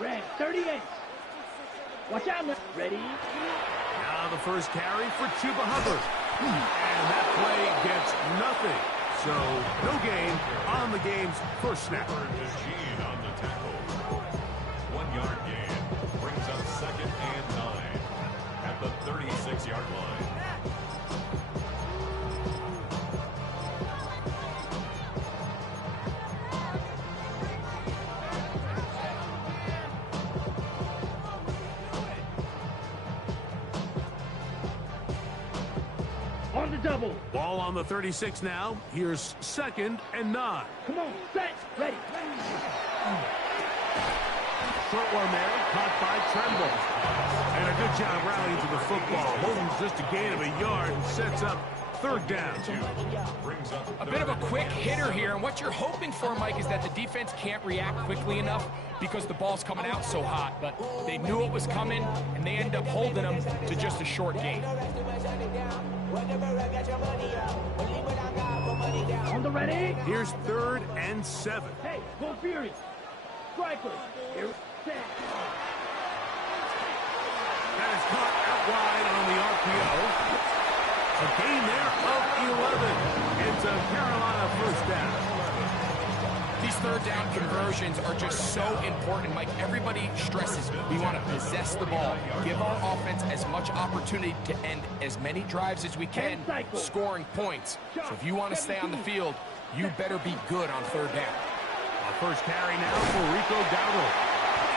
Red 38. Watch out now. Ready? Now the first carry for Chuba Hubbard. And that play gets nothing. So no gain on the game's first snap. On the tackle. 1 yard gain. Brings up 2nd and 9 at the 36-yard line. On the double. Ball on the 36 now. Here's 2nd and 9. Come on, set, ready. Short one there, caught by Tremble. And a good job rallying to the football. Holding just a gain of a yard and sets up 3rd down. A bit of a quick hitter here, and what you're hoping for, Mike, is that the defense can't react quickly enough because the ball's coming out so hot. But they knew it was coming, and they end up holding them to just a short gain. On the ready. Here's 3rd and 7. Hey, go furious. Striker. Here, set. That is caught out wide on the RPO. A gain there of 11. It's a Carolina 1st down. These 3rd down conversions are just so important, Mike. Everybody stresses we want to possess the ball, give our offense as much opportunity to end as many drives as we can, scoring points. So if you want to stay on the field, you better be good on 3rd down. A first carry now for Rico Dowdle.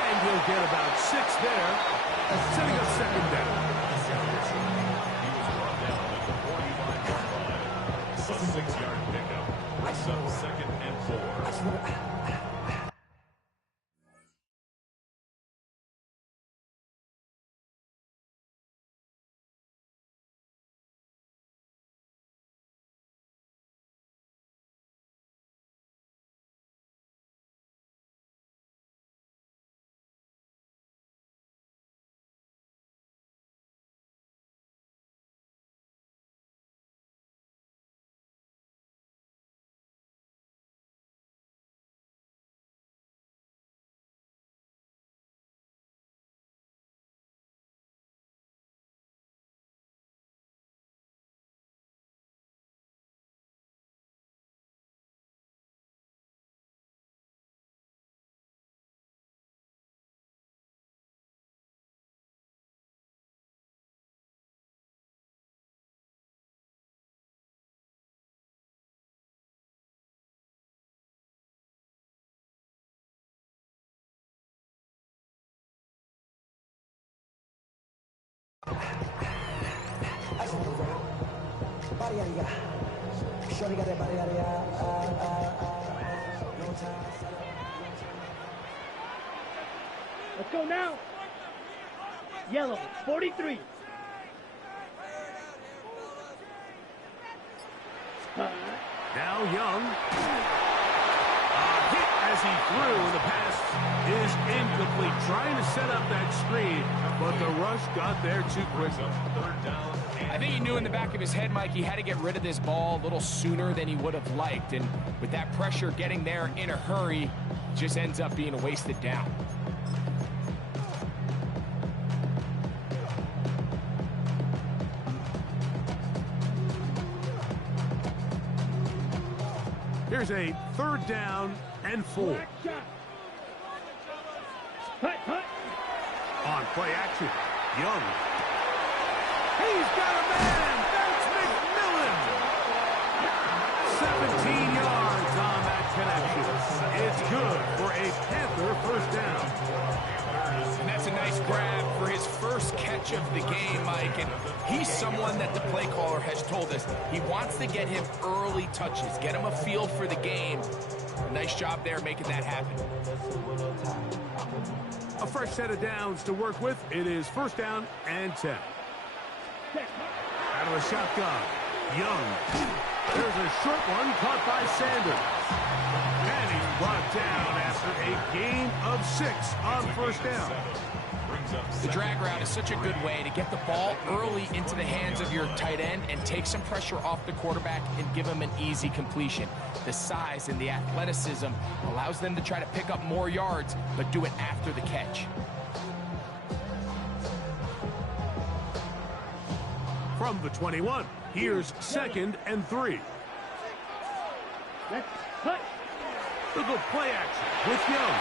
And he'll get about 6 there, setting up 2nd down. He was brought down at the 45-yard line. A 6-yard pickup. Brings up 2nd and 4. Let's go now. Yellow, 43. Now Young. Hit as he threw. The pass is incomplete. Trying to set up that screen, but the rush got there too quick. 3rd down. I think he knew in the back of his head, Mike, he had to get rid of this ball a little sooner than he would have liked. And with that pressure getting there in a hurry, just ends up being a wasted down. Here's a 3rd down and 4. On play action, Young. He's got a man. That's McMillan. 17 yards on that connection. It's good for a Panther 1st down. And that's a nice grab for his first catch of the game, Mike. And he's someone that the play caller has told us he wants to get him early touches, get him a feel for the game. Nice job there making that happen. A fresh set of downs to work with. It is 1st down and 10. Out of the shotgun, Young. There's a short one caught by Sanders. And he's brought down after a gain of 6 on first down. The drag route is such a good way to get the ball early into the hands of your tight end and take some pressure off the quarterback and give him an easy completion. The size and the athleticism allows them to try to pick up more yards, but do it after the catch. From the 21, here's 2nd and 3. Let's cut. Look at play action with Young.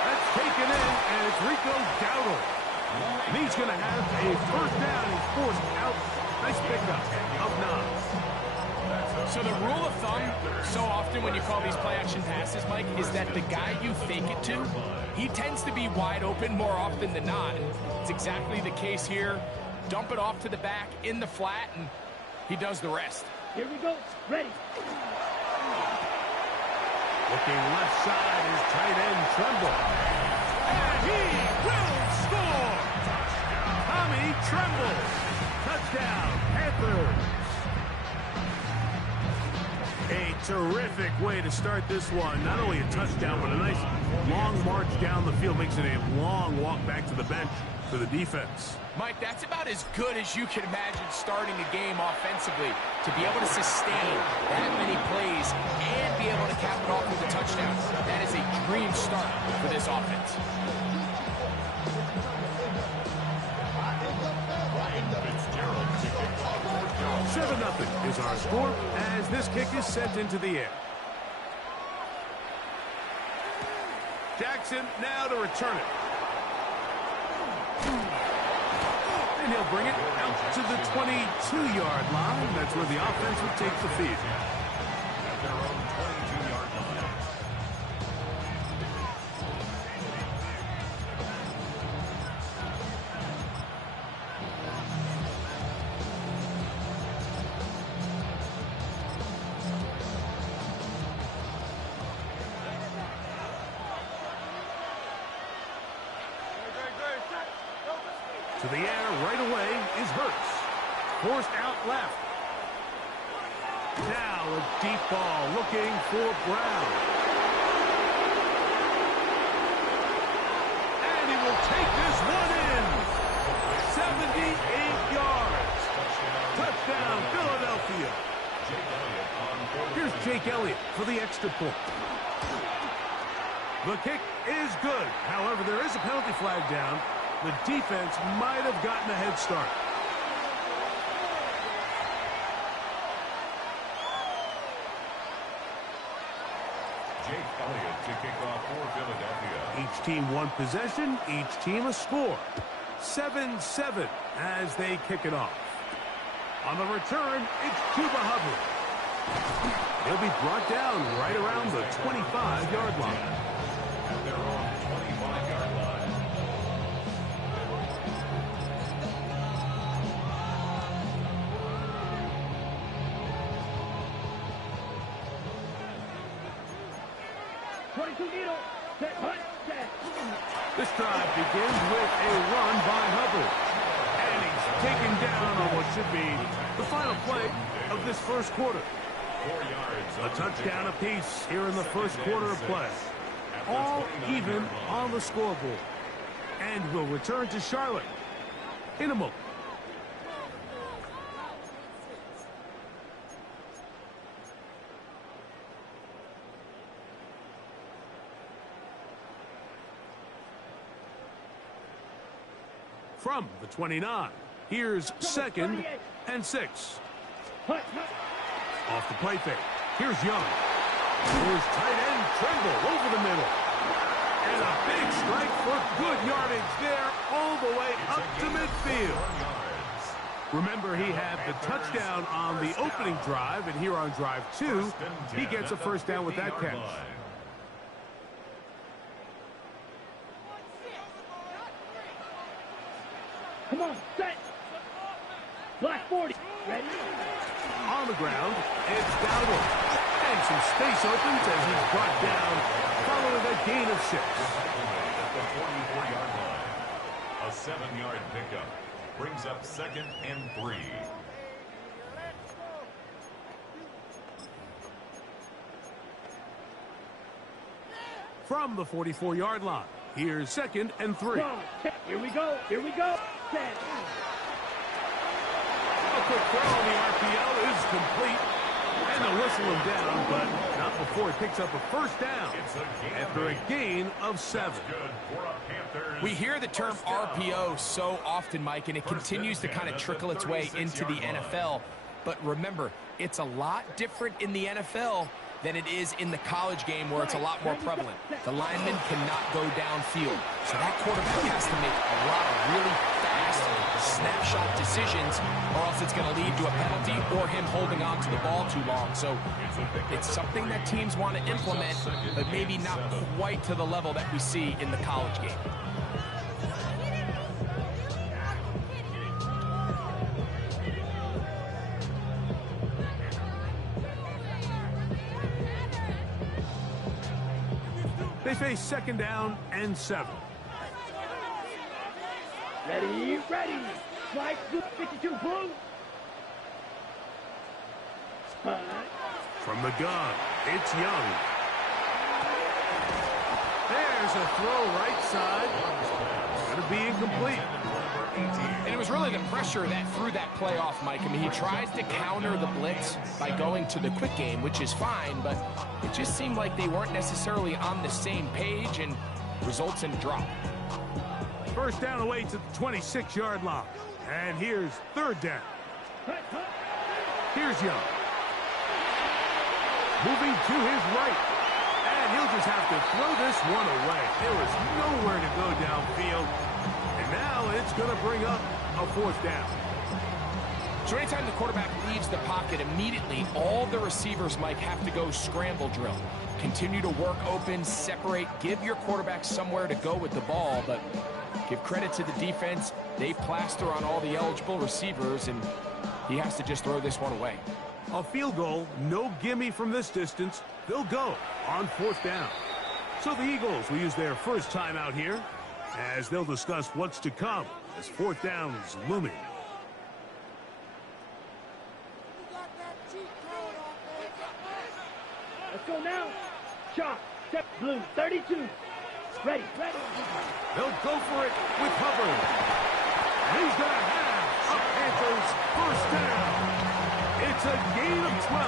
That's taken in, and it's Rico Dowdle. And he's going to have a first down. He's forced out. Nice pickup of 9. So the rule of thumb, so often when you call these play-action passes, Mike, is that the guy you fake it to, he tends to be wide open more often than not. And it's exactly the case here. Dump it off to the back in the flat, and he does the rest. Here we go. Ready. Looking left side is tight end Tremble. And he will score! Tommy Tremble. Touchdown, Panthers. A terrific way to start this one. Not only a touchdown, but a nice long march down the field. Makes it a long walk back to the bench for the defense. Mike, that's about as good as you can imagine starting a game offensively. To be able to sustain that many plays and be able to cap it off with a touchdown, that is a dream start for this offense. 7-0 is our score as this kick is sent into the air. Jackson now to return it. And he'll bring it out to the 22-yard line. That's where the offense will take the field. At their own 22-yard line. To the air right away is Hurts. Forced out left. Now a deep ball looking for Brown. And he will take this one in. 78 yards. Touchdown, Philadelphia. Here's Jake Elliott for the extra point. The kick is good. However, there is a penalty flag down. The defense might have gotten a head start. Jake Elliott to kick off for Philadelphia. Each team one possession, each team a score. 7-7 as they kick it off. On the return, it's Chuba Hubbard. He'll be brought down right around the 25-yard line. At their own 25-yard line. This drive begins with a run by Hubbard. And he's taken down on what should be the final play of this first quarter. 4 yards. A touchdown apiece here in the first quarter of play. All even on the scoreboard. And we'll return to Charlotte in a moment. From the 29, here's 2nd and 6. Off the play fake. Here's Young. Here's tight end Tremble over the middle. And a big strike for good yardage there all the way up to midfield. Remember, he had the touchdown on the opening drive, and here on drive 2, he gets a first down with that catch. Come on, set. Black 40. Ready? On the ground, it's Dowdle. And some space opens as he's brought down following a gain of 6. At the 44-yard line. A 7-yard pickup brings up 2nd and 3. from the 44-yard line. Here's 2nd and 3. Here we go. Here we go. Set. A quick throw on the RPO is complete. And they'll whistle him down, but not before he picks up a first down after a gain of 7. We hear the term RPO so often, Mike, and it continues to kind of trickle its way into the NFL. But remember, it's a lot different in the NFL than it is in the college game where it's a lot more prevalent. The lineman cannot go downfield. So that quarterback has to make a lot of really fast snapshot decisions, or else it's going to lead to a penalty or him holding on to the ball too long. So it's something that teams want to implement, but maybe not quite to the level that we see in the college game. They face 2nd down and 7. Ready, ready. Slide 52 blue. From the gun, it's Young. There's a throw right side. Going to be incomplete. And it was really the pressure that threw that play off, Mike. I mean, he tries to counter the blitz by going to the quick game, which is fine, but it just seemed like they weren't necessarily on the same page and results in a drop. First down away to the 26-yard line. And here's 3rd down. Here's Young. Moving to his right. And he'll just have to throw this one away. There was nowhere to go downfield. And now it's going to bring up a 4th down. So anytime the quarterback leaves the pocket, immediately all the receivers, Mike, have to go scramble drill. Continue to work open, separate, give your quarterback somewhere to go with the ball, but give credit to the defense. They plaster on all the eligible receivers, and he has to just throw this one away. A field goal, no gimme from this distance. They'll go on 4th down. So the Eagles will use their first time out here as they'll discuss what's to come as 4th down is looming. Let's go now. Shot. Step blue. 32. Ready, ready. They'll go for it with Hubbard. And he's going to have a Panthers first down. It's a gain of 12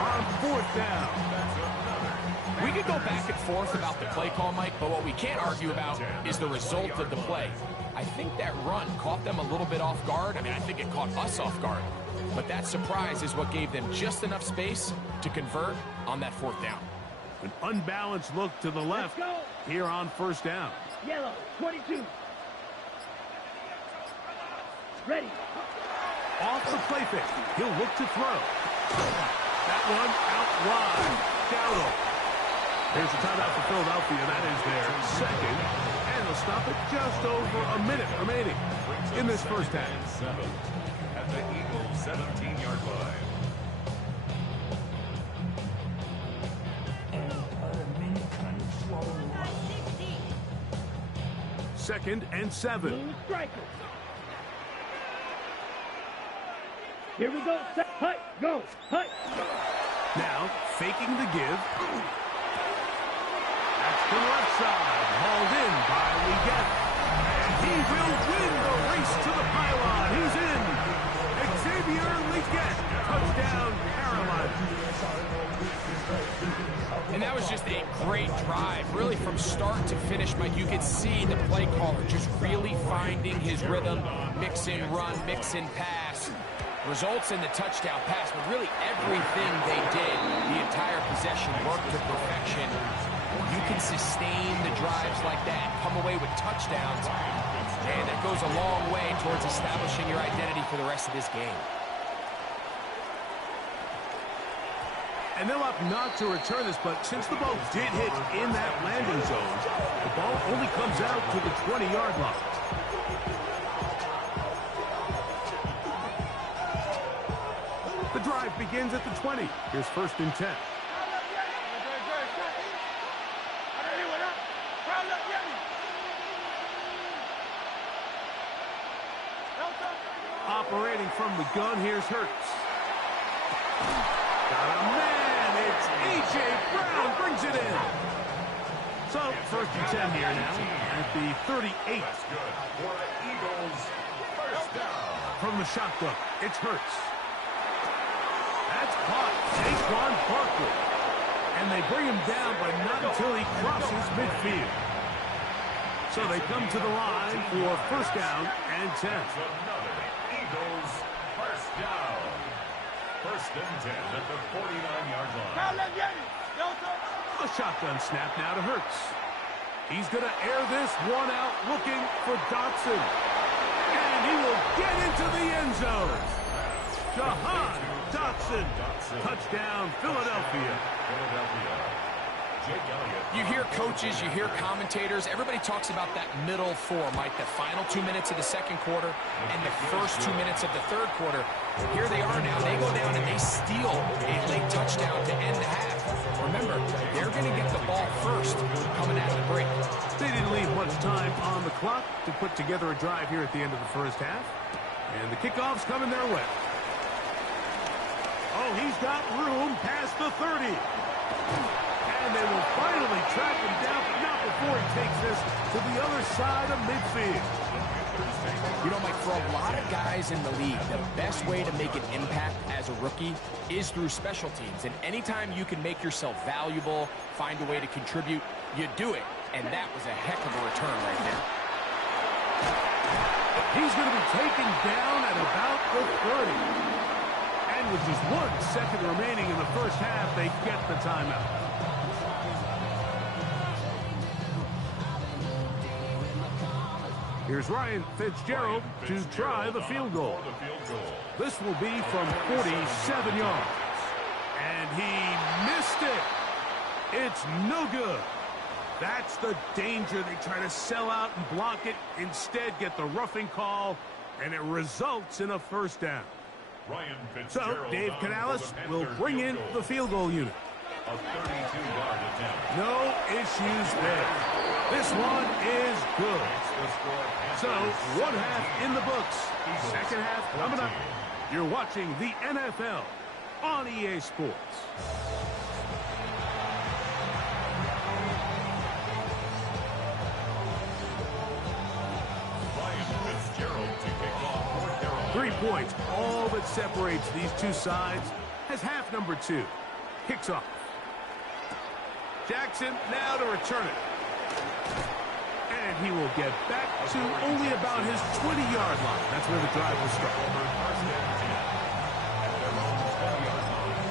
on 4th down. We could go back and forth about the play call, Mike, but what we can't argue about is the result of the play. I think that run caught them a little bit off guard. I mean, I think it caught us off guard. But that surprise is what gave them just enough space to convert on that 4th down. An unbalanced look to the left here on 1st down. Yellow, 22. Ready. Off the play fake. He'll look to throw. That one out wide. Dowdle. Here's a timeout for Philadelphia. That is their 2nd. And they'll stop it just over a minute remaining in this first half. 7 at the Eagles' 17-yard line. Second and 7. Blue striker. Here we go. Set. Hut. Go. Hut. Now faking the give. That's to the left side. Hauled in by Leggett. And he will win the race to the pylon. He's in. Xavier Leggett. Touchdown, Carolina. And that was just a great drive. Really from start to finish, Mike, you could see the play caller just really finding his rhythm. Mix in run, mix in pass. Results in the touchdown pass, but really everything they did, the entire possession worked to perfection. You can sustain the drives like that, come away with touchdowns, and that goes a long way towards establishing your identity for the rest of this game. And they'll opt not to return this, but since the ball did hit in that landing zone, the ball only comes out to the 20-yard line. The drive begins at the 20. Here's 1st and 10. Operating from the gun, here's Hurts. Got a man, it's A.J. Brown, brings it in. So, first and 10 here now at the 38. That's good for the Eagles. First down. From the shotgun, it's Hurts. That's caught. Saquon Barkley. And they bring him down, but not until he crosses midfield. So they come to the line for first down and 10. Another Eagles first down. First and 10 at the 49-yard line. A shotgun snap now to Hurts. He's going to air this one out, looking for Dotson. And he will get into the end zone. Jahan Dotson. Touchdown, Philadelphia. Jake Elliott. You hear coaches, you hear commentators, everybody talks about that middle four, Mike, the final 2 minutes of the second quarter and the first 2 minutes of the third quarter. Here they are now. They go down and they steal a late touchdown to end the half. Remember, they're going to get the ball first coming out of the break. They didn't leave much time on the clock to put together a drive here at the end of the first half. And the kickoff's coming their way. Oh, he's got room past the 30. And they will finally track him down, but not before he takes this to the other side of midfield. You know, Mike, for a lot of guys in the league, the best way to make an impact as a rookie is through special teams. And anytime you can make yourself valuable, find a way to contribute, you do it. And that was a heck of a return right there. He's going to be taken down at about the 30. And with just 1 second remaining in the first half, they get the timeout. Here's Ryan Fitzgerald to try the field goal. This will be from 47 yards. And he missed it. It's no good. That's the danger. They try to sell out and block it. Instead, get the roughing call, and it results in a first down. Ryan So, Fitzgerald Dave on Canales for the will Panthers bring field in goal. the field goal unit. A 32-yard attempt. No issues there. This one is good. So, one half in the books. Second half coming up. You're watching the NFL on EA Sports. Ryan Fitzgerald to kick off for Carolina. 3 points, all that separates these two sides, as half number 2 kicks off. Jackson now to return it. And he will get back to only about his 20-yard line. That's where the drive will start. First and 10 at their own 20-yard line.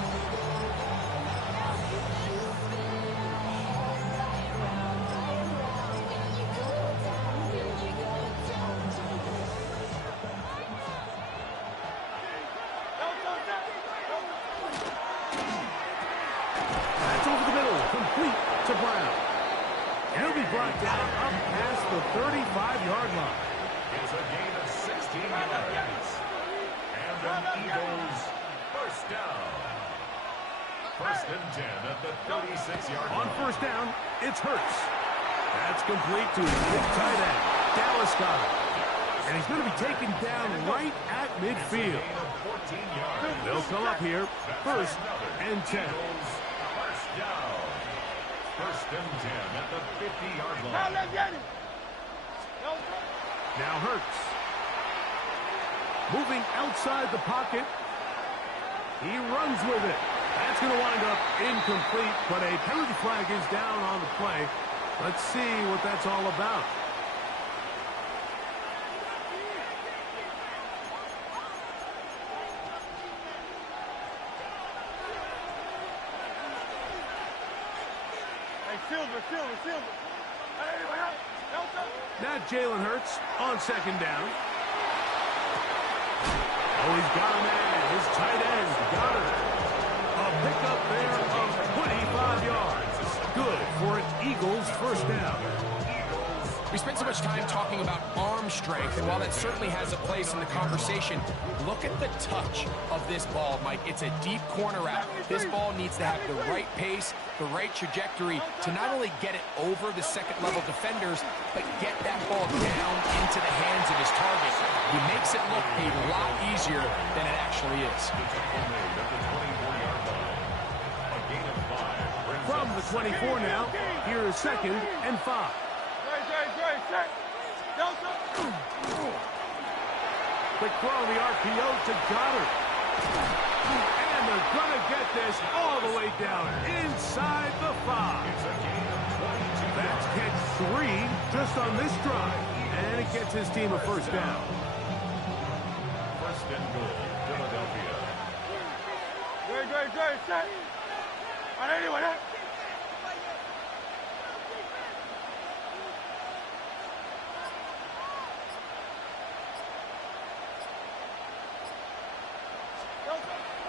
That's over the middle, complete to Brown. And he'll be brought down up past the 35-yard line. It's a gain of 16 yards. And an Eagles first down. First and 10 at the 36-yard line. On first down, it's Hurts. That's complete to his big tight end, Dallas Goedert. And he's going to be taken down right at midfield. Gain of 14 yards. They'll come up here, first and 10. Eagles first down. First and 10 at the 50-yard line. Now Hurts. Moving outside the pocket. He runs with it. That's going to wind up incomplete, but a penalty flag is down on the play. Let's see what that's all about. Silver. Now Jalen Hurts on second down. Oh, he's got a man. His tight end got it. A pickup there of 25 yards. Good for an Eagles first down. We spent so much time talking about arm strength, and while that certainly has a place in the conversation, look at the touch of this ball, Mike. It's a deep corner route. This ball needs to have the right pace, the right trajectory to not only get it over the second-level defenders, but get that ball down into the hands of his target. He makes it look a lot easier than it actually is. The tackle made at the 24-yard line. A gain of 5 brings From up the 24 now, here is 2nd and 5. Quick throw on the RPO to Goddard. And they're going to get this all the way down inside the 5. It's a gain of 22. That's catch 3 just on this drive. And it gets his team a first down. First and goal, Philadelphia. Set. Anyway,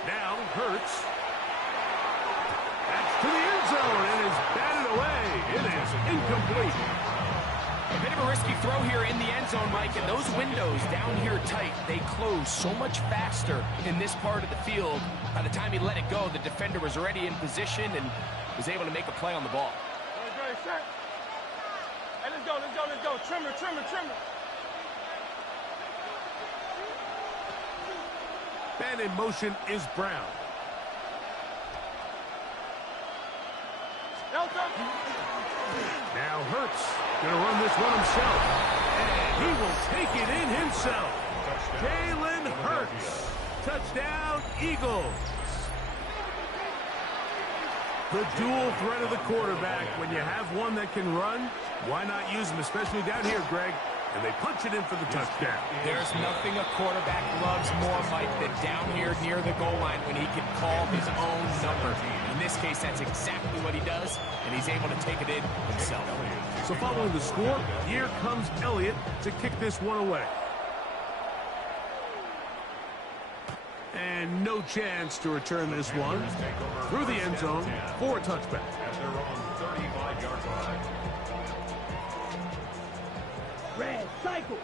Now Hurts. That's to the end zone and is batted away. It is incomplete. A bit of a risky throw here in the end zone, Mike, and those windows down here tight, they close so much faster in this part of the field. By the time he let it go, the defender was already in position and was able to make a play on the ball. Set. Hey, let's go. Trimmer. And in motion is Brown. Now Hurts going to run this one himself. And he will take it in himself. Jalen Hurts. Touchdown, Eagles. The dual threat of the quarterback. When you have one that can run, why not use him, especially down here, Greg? And they punch it in for the touchdown. There's nothing a quarterback loves more, Mike, than down here near the goal line when he can call his own number. In this case, that's exactly what he does, and he's able to take it in himself. So following the score, here comes Elliott to kick this one away. And no chance to return this one through the end zone for a touchback. At their own 35-yard line. Red, cycle.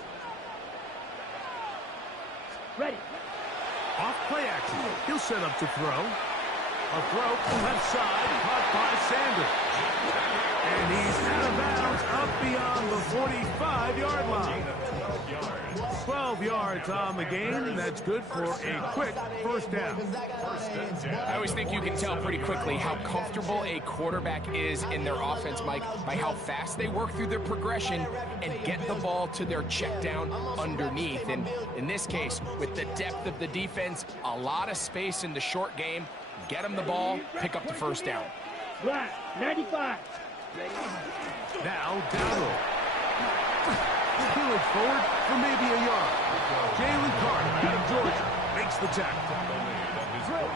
Ready. Off play action. He'll set up to throw. A throw from left side, caught by Sanders. And he's out of bounds up beyond the 45-yard line. 12 yards on the game. That's good for a quick first down. I always think you can tell pretty quickly how comfortable a quarterback is in their offense, Mike, by how fast they work through their progression and get the ball to their check down underneath. And in this case, with the depth of the defense, a lot of space in the short game, get them the ball, pick up the first down. Black, 95. Now, Dowdle. Peel it forward for maybe a yard. Jalen Carter out of Georgia makes the tackle.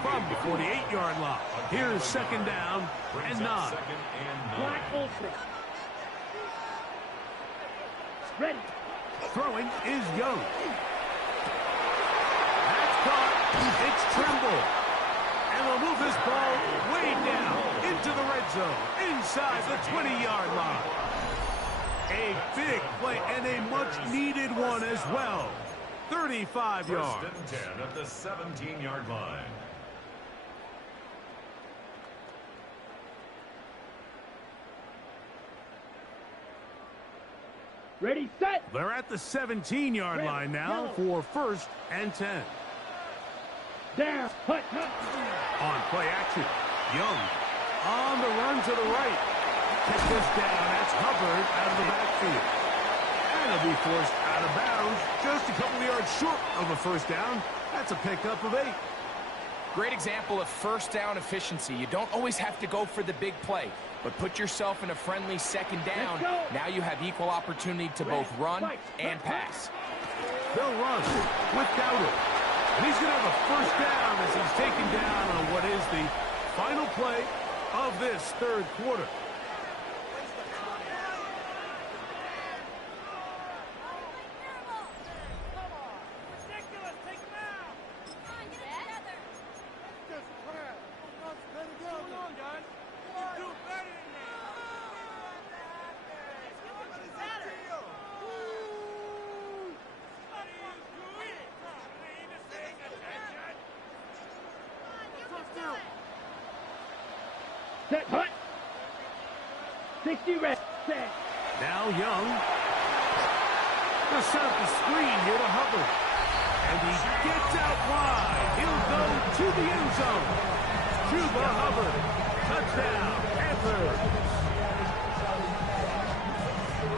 From the 48-yard line. Here's second down and 9. Black Ultra. Ready. Throwing is Young. That's caught. It's Trimble. And they'll move this ball way down into the red zone, inside the 20-yard line. A big play and a much-needed one as well. 35 yards. First and 10 at the 17-yard line. Ready, set. They're at the 17-yard line now for first and 10. Down. Hut. On play action, Young on the run to the right. Kick this down. That's Hubbard out of the backfield. And he'll be forced out of bounds just a couple of yards short of a first down. That's a pickup of 8. Great example of first down efficiency. You don't always have to go for the big play, but put yourself in a friendly second down. Now you have equal opportunity to both run and pass. They'll run with Dowdle. And he's going to have a first down as he's taken down on what is the final play of this third quarter. Set. Hut. 60 red. Set. Now Young. They'll set up the screen here to Hubbard. And he gets out wide. He'll go to the end zone. Chuba Hubbard Touchdown, Panthers.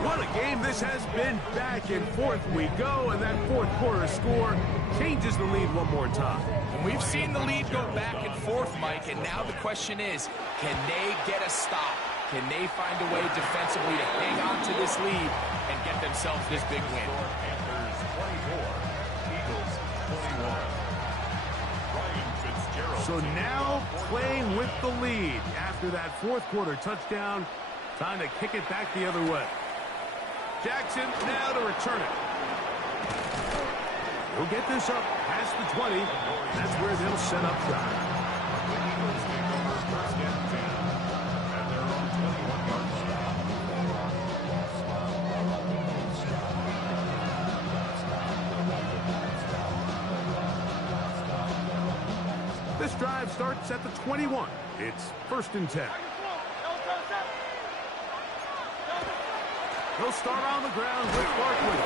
What a game this has been. Back and forth we go, and that fourth quarter score changes the lead one more time. We've seen the lead go back and forth, Mike, and now the question is, can they get a stop? Can they find a way defensively to hang on to this lead and get themselves this big win? Panthers 24, Eagles 21. So now playing with the lead after that fourth quarter touchdown, time to kick it back the other way. Jackson now to return it. He'll get this up past the 20. That's where they'll set up shop. The Eagles take over first and 10. And they're on 21-yard line. This drive starts at the 21. It's first and 10. He'll start on the ground with Barkley.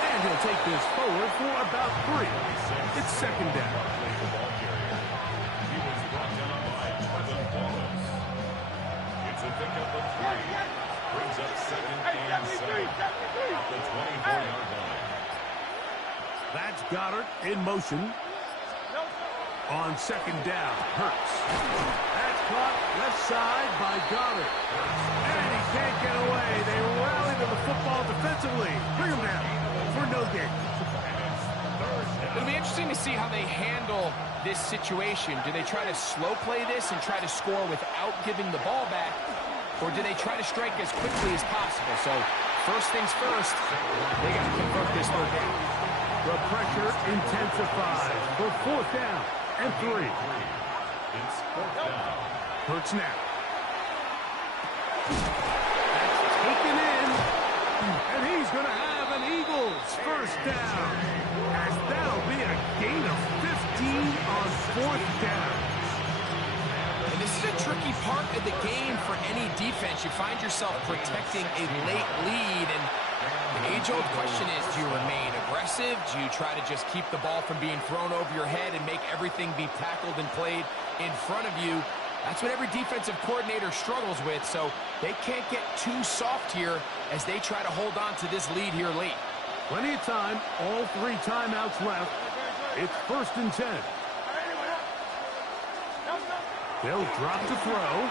And he'll take this forward for about 3. It's second down. He was brought down by Trevin Wallace. It's a pickup of 3. Brings up second and 7 at the 24-yard line. That's Goddard in motion. On second down, Hurts. That's caught left side by Goddard. And he can't get away. They rally to the football defensively. Bring him down for no gain. It'll be interesting to see how they handle this situation. Do they try to slow play this and try to score without giving the ball back? Or do they try to strike as quickly as possible? So first things first, they got to convert this third down. The pressure intensifies for fourth down and 3. It's fourth down. Hurts now. That's taken in. And he's going to have an Eagles first down. As that'll be a gain of 15 on fourth down. And this is a tricky part of the game for any defense. You find yourself protecting a late lead, and the age-old question is, do you remain aggressive? Do you try to just keep the ball from being thrown over your head and make everything be tackled and played in front of you? That's what every defensive coordinator struggles with, so they can't get too soft here as they try to hold on to this lead here late. Plenty of time, all 3 timeouts left. It's first and 10. They'll drop to throw.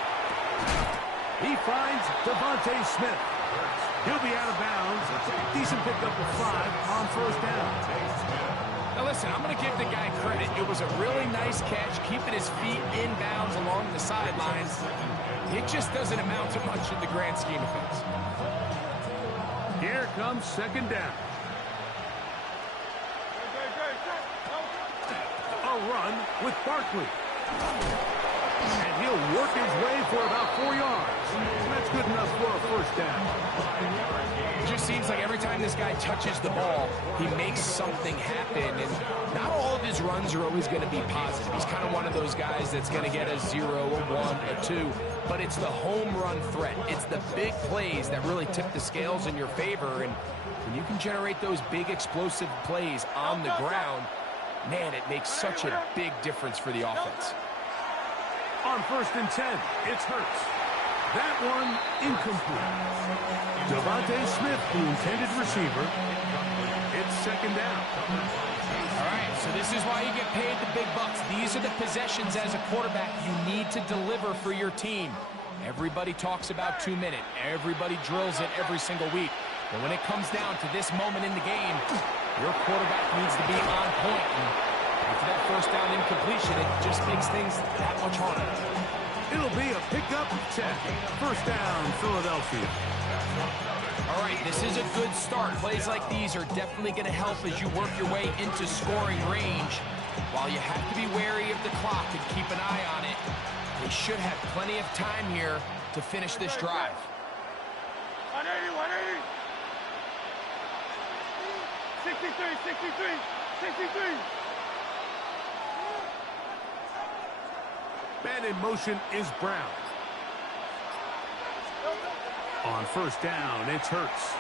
He finds Devontae Smith. He'll be out of bounds. It's a decent pickup of 5 on first down. Now listen, I'm going to give the guy credit. It was a really nice catch, keeping his feet in bounds along the sidelines. It just doesn't amount to much in the grand scheme of things. Here comes second down. A run with Barkley. And he'll work his way for about 4 yards. And that's good enough for a first down. It just seems like every time this guy touches the ball, he makes something happen. And not all of his runs are always going to be positive. He's kind of one of those guys that's going to get a 0, a 1, a 2. But it's the home run threat. It's the big plays that really tip the scales in your favor. And when you can generate those big explosive plays on the ground, man, it makes such a big difference for the offense. On first and 10, it's Hurts. That one incomplete. Devontae Smith, the intended receiver. It's second down. All right, so this is why you get paid the big bucks. These are the possessions as a quarterback you need to deliver for your team. Everybody talks about 2-minute. Everybody drills it every single week. But when it comes down to this moment in the game, your quarterback needs to be on point. And after that first down incompletion, it just makes things that much harder. It'll be a pickup of 10. First down, Philadelphia. All right, this is a good start. Plays like these are definitely going to help as you work your way into scoring range. While you have to be wary of the clock and keep an eye on it, they should have plenty of time here to finish this drive. 180, 180. 63, 63, 63. Man in motion is Brown. On first down, it's Hurts.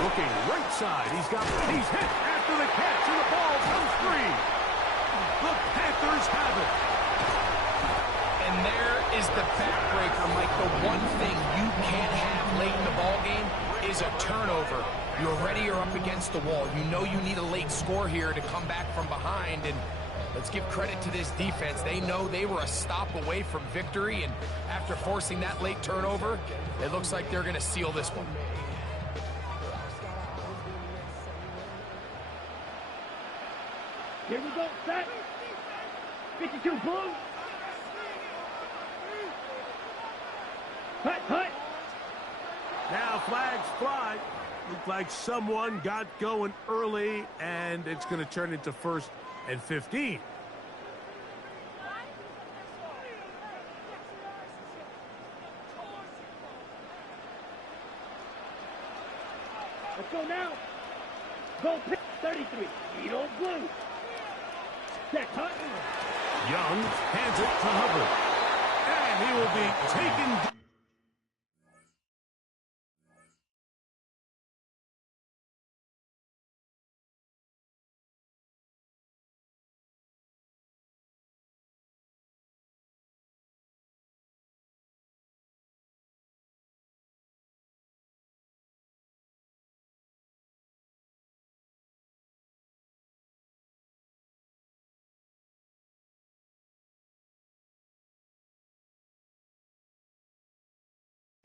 Looking right side. He's hit after the catch, and the ball comes free. The Panthers have it. And And there is the backbreaker, Mike. The one thing you can't have late in the ball game is a turnover. You're ready, you're up against the wall. You know you need a late score here to come back from behind, and let's give credit to this defense. They know they were a stop away from victory, and after forcing that late turnover, it looks like they're going to seal this one. Here we go, set. 52 blue. Hut, hut. Now flags fly. Looked like someone got going early, and it's going to turn into 1st and 15. Let's go now. Go pick 33. Edo blue. Set, hut. Young hands it to Hubbard. And he will be taken.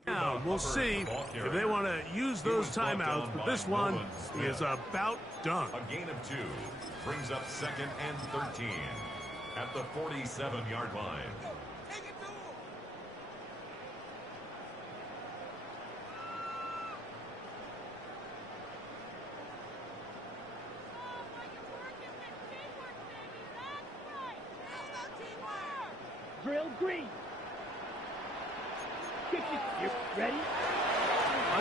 Now, we'll see if they want to use those timeouts, but this one is about done. A gain of 2 brings up 2nd and 13 at the 47-yard line. Drill green. You ready?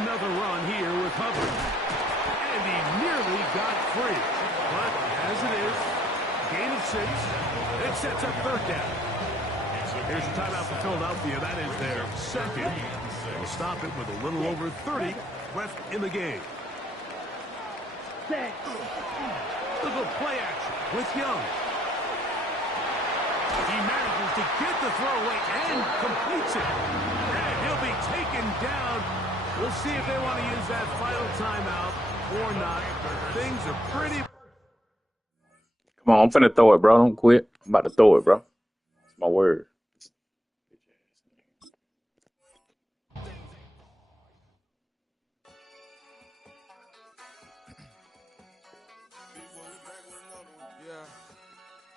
Another run here with Hubbard. And he nearly got free. But as it is, gain of 6. It sets up 3rd down. Here's a timeout for Philadelphia. That is their 2nd. They'll stop it with a little over 30 left in the game. Set. Look at play action with Young. He manages to get the throwaway and completes it. And he'll be taken down. We'll see if they want to use that final timeout or not. Things are pretty... Come on, I'm finna throw it, bro. Don't quit. I'm about to throw it, bro. It's my word.